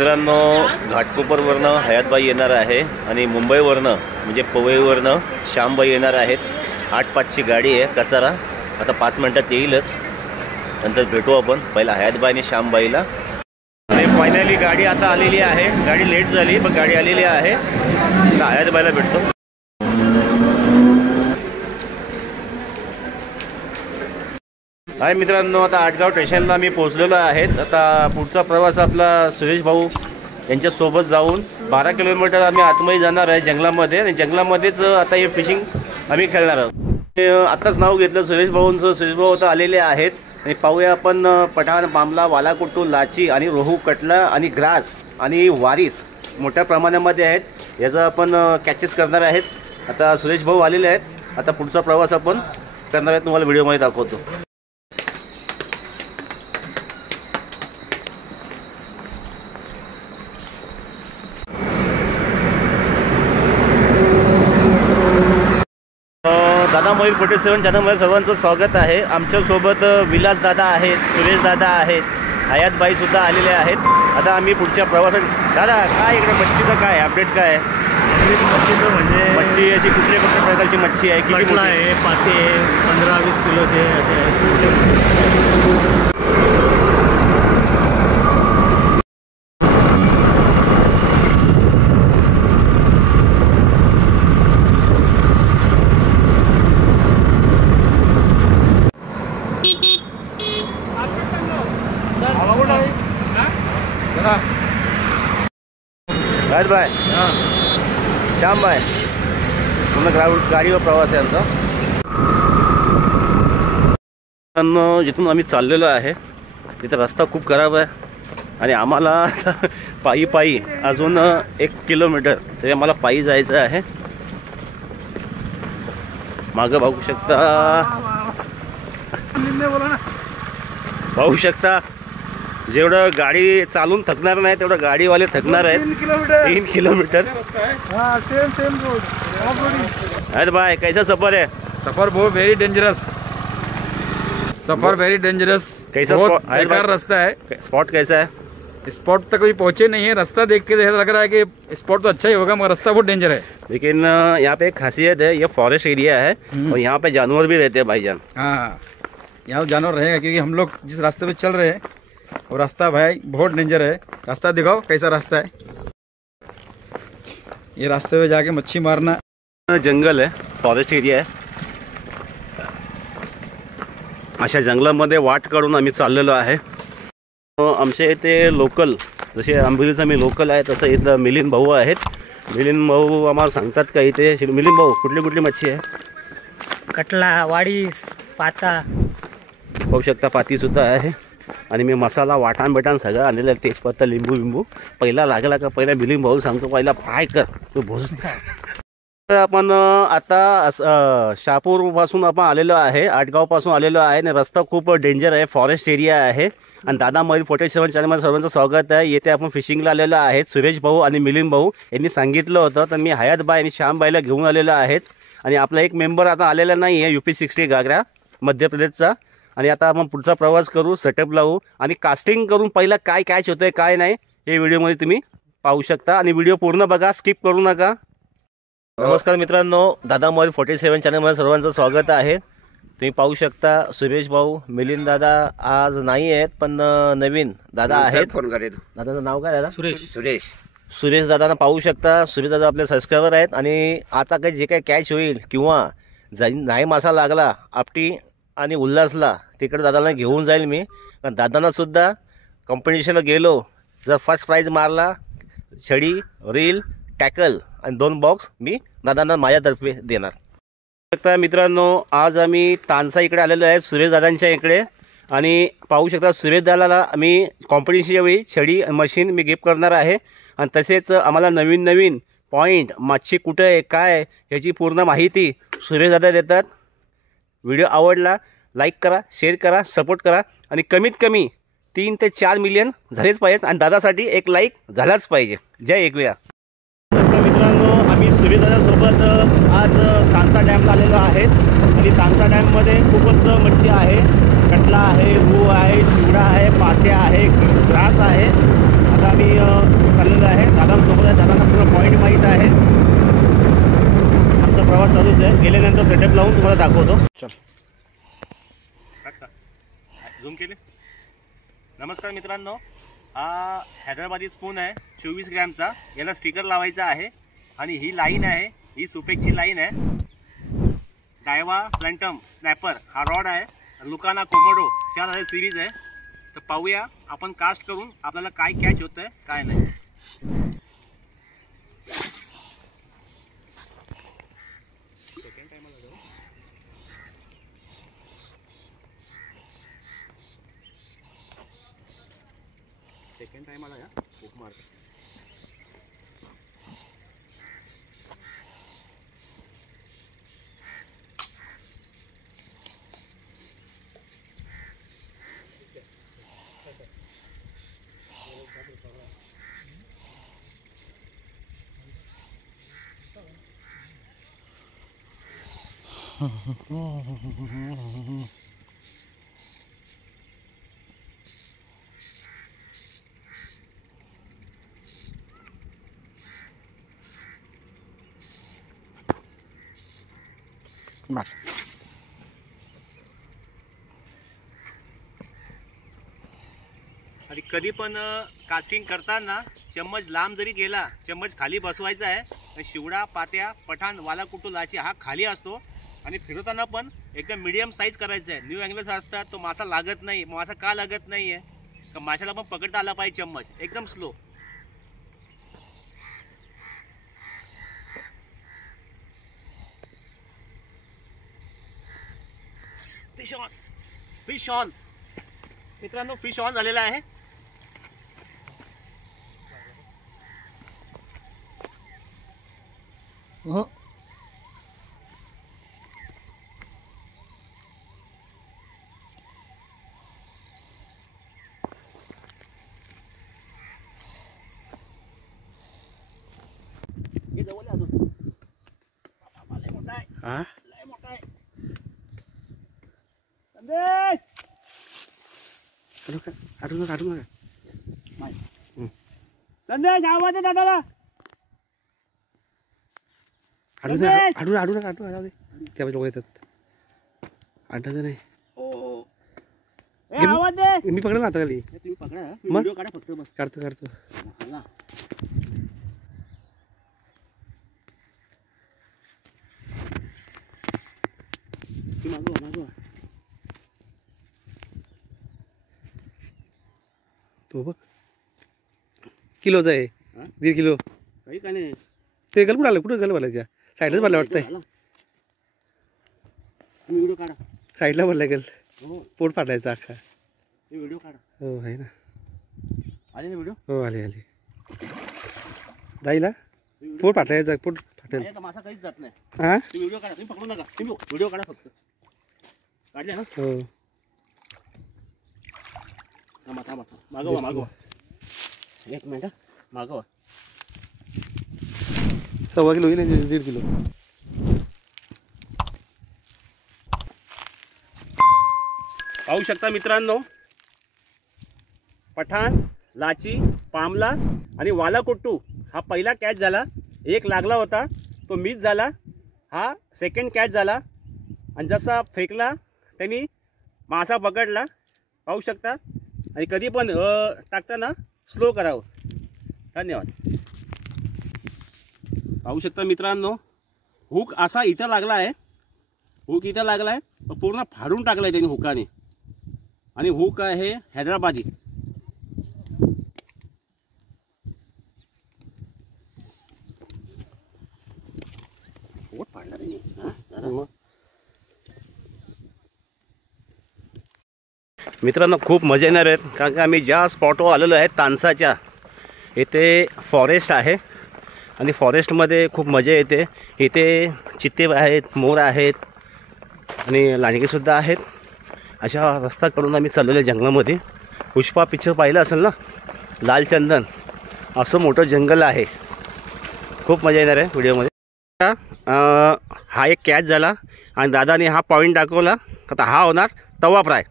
मित्रांनो, घाटकोपरवरनं हयातबाई येणार आहे आणि मुंबईवरनं म्हणजे पवईवरनं श्यामबाई येणार आहेत. 8:05ची गाडी आहे कसारा. आता 5 मिनिटात येईलच. नंतर भेटू आपण पहिला हयातबाई आणि श्यामबाईला. आणि फायनली गाडी आता आलेली आहे. गाडी लेट झाली पण गाडी आलेली आहे. आता हयातबाईला भेटतो. हाय मित्रांनो, आता आटगाव स्टेशनला मी पोहोचलेलो आहे. आता पुढचा प्रवास आपला सुरेश भाऊ यांच्यासोबत जाऊन 12 किलोमीटर आम्ही आतमध्ये जाणार आहे जंगलामध्ये. आणि जंगलामध्येच आता हे फिशिंग आम्ही खेळणार आहोत. आत्ताच नाव घेतलं सुरेश भाऊंचं. सुरेश भाऊ आता आलेले आहेत आणि पाहूया आपण पठाण, बांबला, वालाकुट्टू, लाची आणि रोहू, कटला आणि ग्रास आणि वारीस मोठ्या प्रमाणामध्ये आहेत. याचा आपण कॅचेस करणार आहेत. आता सुरेश भाऊ आलेले आहेत. आता पुढचा प्रवास आपण करणार आहे, तुम्हाला व्हिडिओमध्ये दाखवतो. दादा मयूर 47 चॅनलमध्ये सर्वांचं स्वागत आहे. आमच्यासोबत विलास दादा आहेत, सुरेश दादा आहेत, हयातबाई सुद्धा आलेले आहेत. आता आम्ही पुढच्या प्रवासात. दादा काय इकडे मच्छीचं काय अपडेट काय आहे? मच्छीचं म्हणजे मच्छी अशी कुठल्या कुठल्या प्रकारची मच्छी आहे? किती कटला आहे, पाते आहे, 15-20 किलोचे असे आहेत. हयातबाई, श्यामबाई, पूर्ण गाडीवर प्रवास आहे आमचा. जिथून आम्ही चाललेलो आहे तिथं रस्ता खूप खराब आहे आणि आम्हाला पायी पायी अजून 1 किलोमीटर तरी आम्हाला पायी जायचं आहे. मागं बघू शकता जेवढं गाडी चालून थकणार नाही तेवढं गाडीवाले थकणार आहेत. 3 किलोमीटर. हयातबाई, कैसा सफर है? सफर बहुत वेरी डेंजरस. सफर वेरी डेंजरस. कैसा बेकार रास्ता है. स्पॉट कैसा है? स्पॉट तक कभी पहुंचे नहीं है. रास्ता देख के ऐसा लग रहा है कि स्पॉट तो अच्छा ही होगा मगर रास्ता बहुत डेंजर है. लेकिन यहाँ पे एक खासियत है, ये फॉरेस्ट एरिया है और यहाँ पे जानवर भी रहते हैं भाईजान. हाँ, यहाँ जानवर रहेगा क्योंकि हम लोग जिस रास्ते पे चल रहे हैं और रास्ता भाई बहुत डेंजर है. रास्ता दिखाओ कैसा रास्ता है. ये रास्ते पे जाके मच्छी मारना. जंगल आहे, फॉरेस्ट एरिया आहे. अशा जंगलामध्ये वाट काढून आम्ही चाललेलो आहे. आमच्या इथे लोकल, जसे आंबोलीचा मी लोकल आहे तसं इथं मिलिंद भाऊ आहेत. मिलिंद भाऊ आम्हाला सांगतात का इथे. मिलिंद भाऊ, कुठली कुठली मच्छी आहे? कटला, वाडीस, पाता. पाहू शकता पातीसुद्धा आहे. आणि मी मसाला, वाटाण बेटाण सगळं आणलेलं आहे. तेजपत्ता, लिंबू बिंबू. पहिला लागला का पहिला मिलिंद भाऊ सांगतो पहिला फ्राय कर तू भोस. आपण आता शहापूरपासून आपण आलेलो आहे, आटगावपासून आलेलो आहे आणि रस्ता खूप डेंजर आहे, फॉरेस्ट एरिया आहे. आणि दादा मयूर 47 चॅनलमध्ये सर्वांचं स्वागत आहे. येथे आपण फिशिंगला आलेलो आहे. सुरेश भाऊ आणि मिलिंद भाऊ यांनी सांगितलं होतं तर मी हयातबाई आणि श्यामबाईला घेऊन आलेलो आहेत. आणि आपला एक मेंबर आता आलेला नाही आहे, UP60 घागरा मध्य प्रदेशचा. आणि आता आपण पुढचा प्रवास करू, सेटअप लावू आणि कास्टिंग करून पहिला काय कॅच होतं आहे काय नाही हे व्हिडिओमध्ये तुम्ही पाहू शकता. आणि व्हिडिओ पूर्ण बघा, स्किप करू नका. नमस्कार मित्रांनो, दादा मयूर 47 चॅनलमध्ये सर्वांचं स्वागत आहे. तुम्ही पाहू शकता सुरेश भाऊ, मिलिंद दादा आज नाही आहेत पण नवीन दादा आहेत. फोन करेल. दादाचं नाव काय दादा? सुरेश दादांना पाहू शकता. सुरेश दादा आपले सबस्क्रायबर आहेत. आणि आता काही जे काही कॅच होईल किंवा नाही मासा लागला आपटी आणि उल्हासला तिकडे दादांना घेऊन जाईल मी. कारण दादांना सुद्धा कॉम्पिटिशनला गेलो जर फर्स्ट प्राईज मारला छडी, रील, टॅकल आणि 2 बॉक्स मी दादांना माझ्यातर्फे देणार. शकता मित्रांनो, आज आम्ही तानसा इकडे आलेलो आहे सुरेश दादांच्या इकडे. आणि पाहू शकता सुरेश दादाला आम्ही कॉम्पिटिशनच्या वेळी छडी मशीन मी गिफ्ट करणार आहे. आणि तसेच आम्हाला नवीन नवीन पॉईंट, मच्छी कुठं आहे काय ह्याची पूर्ण माहिती सुरेश दादा देतात. व्हिडिओ आवडला लाईक करा, शेअर करा, सपोर्ट करा. आणि कमीत कमी 3 ते 4 मिलियन झालेच पाहिजेत. आणि दादासाठी एक लाईक झालाच पाहिजे. जय एकविरा. मित्रांनो, आम्ही सुरेश दादासोबत आज तानसा डॅमला आलेलो आहेत. आणि तानसा डॅममध्ये खूपच मच्छी आहे. कटला आहे, रूह आहे, शिवडा आहे, पात्या आहे, ग्रास आहे. आता आम्ही चाललेलो आहे दादांसोबत आहे. दादांना पूर्ण पॉईंट माहीत आहे. आमचा प्रवास चालूच आहे. गेल्यानंतर सेटअप लावून तुम्हाला दाखवतो. चल झूम केले. नमस्कार मित्रांनो, हा हैदराबादी स्पून आहे 24 ग्रॅमचा. याला स्टिकर लावायचा आहे आणि ही लाईन आहे, ही सुपेकची लाईन आहे. डायवा प्लॅन्टम स्नॅपर हा रॉड आहे. लुकाना कोमोडो 4000 सिरीज आहे. तर पाहूया आपण कास्ट करून आपल्याला काय कॅच होतं आहे काय नाही. सेकंड टाइम आला या बुक मार. मार. आणि कधी पण कास्टिंग करताना चम्मच लांब जरी गेला, चम्मच खाली बसवायचा आहे. आणि शिवडा, पात्या, पठाण, वाला कुटू, लाची हा खाली असतो. आणि फिरवताना पण एकदम मीडियम साईज करायचा आहे. न्यू अँगल्स असतात तो मासा लागत नाही. मासा का लागत नाही आहे का माशाला पण पकडता आला पाहिजे. चम्मच एकदम slow. Fish on, fish on मित्रांनो, फिश ऑन झालेला आहे. हे जवळ आहे अजून. बाबा, लय मोठा आहे. हा लय मोठा आहे. संदेश आठवू नका संदेश, आवाज आहे दादाला. आठवू नका त्या लोक येतात. आठायचं नाही. ए, आवाज दे. मी पकडलं ना आता खाली. तुम्ही पकडा, मग? व्हिडिओ काढा फक्त बस. काढतो हाला. ती मागवा. तो बघ किलोचा आहे. हा? 1.5 किलो. काही काय नाही. ते गल कुठं आलं? कुठं गल भरलायच्या साईडलाच भरला वाटतंय. हाला. तुम्ही व्हिडिओ काढा. साईडला भरलाय गल. हो, पोट फाटायचा अख्खा. तुम्ही व्हिडिओ काढा. हो आहे ना. आले ना व्हिडिओ. हो आले जाईला पोट फाटायचा. पोट फाटेल. आता मासा काहीच जात नाही. हा तुम्ही व्हिडिओ काढा. तुम्ही पकडू नका. तुम्ही व्हिडिओ काढा फक्त. काढले ना. हो थांबा. मागवा. एक मिनिट मागवा. 1.25 किलो येईल. 1.5 किलो. पाहू शकता मित्रांनो, पठाण, लाची, पामला आणि वाला कोट्टू हा पहिला कॅच झाला. एक लागला होता तो मिस झाला. हा सेकंड कॅच झाला. आणि जसा फेकला त्यांनी मासा पकडला. पाहू शकता. आणि कधी पण टाकताना स्लो करावं. धन्यवाद. पाहू शकता मित्रांनो, हुक असा इथं लागला आहे. पूर्ण फाडून टाकला आहे त्यांनी हुकाने. आणि हुक आहे हैदराबादी. पोट फाडला त्यांनी. मित्रांनो, खूप मजा येणार आहेत. कारण की आम्ही ज्या स्पॉटवर आलेलो आहे तानसाच्या इथे फॉरेस्ट आहे. आणि फॉरेस्टमध्ये खूप मजा येते. इथे चित्ते आहेत, मोर आहेत आणि लांडगेसुद्धा आहेत. अशा रस्ता करून आम्ही चाललेलो जंगलामध्ये. पुष्पा पिक्चर पाहिलं असेल ना, लाल चंदन असं मोठं जंगल आहे. खूप मजा येणार आहे व्हिडिओमध्ये. हा एक कॅच झाला आणि दादाने हा पॉईंट दाखवला. आता हा होणार तवा फ्राय.